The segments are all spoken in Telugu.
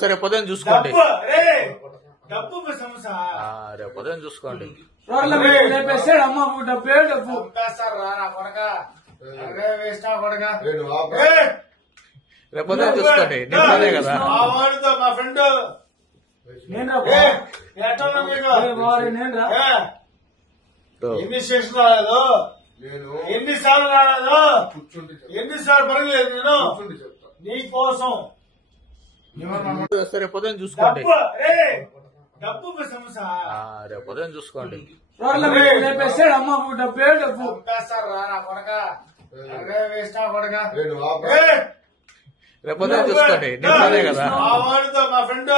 సరే పొద్దున చూసుకోండి. డబ్బు సమస్య రేపు పొద్దున చూసుకోండి. లేపేస్తాడు అమ్మ డబ్బే డబ్బు రా నా కొడక వేస్ట్ కొడక రేపు పొద్దున చూసుకోండి. నిన్ననే కదా వాడితో మా ఫ్రెండ్ ఎన్ని స్టేషన్ రాలేదు, ఎన్నిసార్లు రాలేదు, ఎన్నిసార్లు పడలేదు నేను నీకోసం. సరే పొద్దున చూసుకోండి. డబ్బు సమస్య రేపు పొద్దున చూసుకోండి. లేపేస్తాడు అమ్మ డబ్బే డబ్బు రా నా కొడక వేస్ట్ కొడక రేపు పొద్దున చూసుకోండి. నిన్ననే కదా వాడితో మా ఫ్రెండ్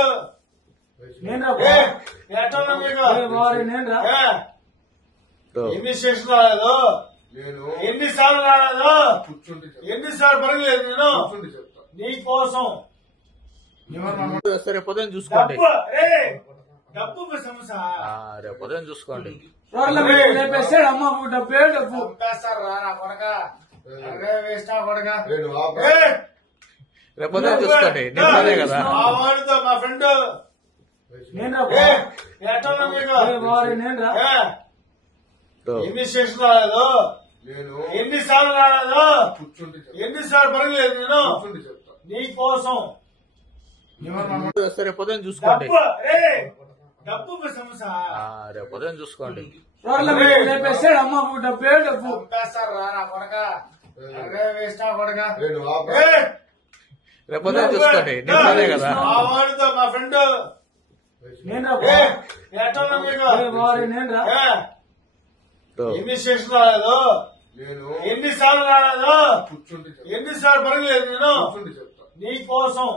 ఎన్ని స్టేషన్ రాలేదు, ఎన్నిసార్లు రాలేదు, ఎన్నిసార్లు పడలేదు నేను నీకోసం. సరే పొద్దున చూసుకోండి. డబ్బు సమస్య రేపు పొద్దున చూసుకోండి. లేపేస్తాడు అమ్మ డబ్బే డబ్బు రా నా కొడక వేస్ట్ కొడక రేపు పొద్దున చూసుకోండి. నిన్ననే కదా వాడితో మా ఫ్రెండ్ ఎన్ని స్టేషన్ రాలేదు, ఎన్నిసార్లు రాలేదు, ఎన్నిసార్లు పడలేదు నేను నీకోసం. సరే పొద్దున చూసుకోండి. డబ్బు సమస్య రేపు పొద్దున చూసుకోండి. లేపేస్తాడు అమ్మ డబ్బే డబ్బు రా నా కొడక వేస్ట్ కొడక రేపు పొద్దున చూసుకోండి. నిన్ననే కదా వాడితో మా ఫ్రెండ్ ఎన్ని స్టేషన్ రాలేదు, ఎన్నిసార్లు రాలేదు, ఎన్నిసార్లు పడలేదు నేను నీకోసం.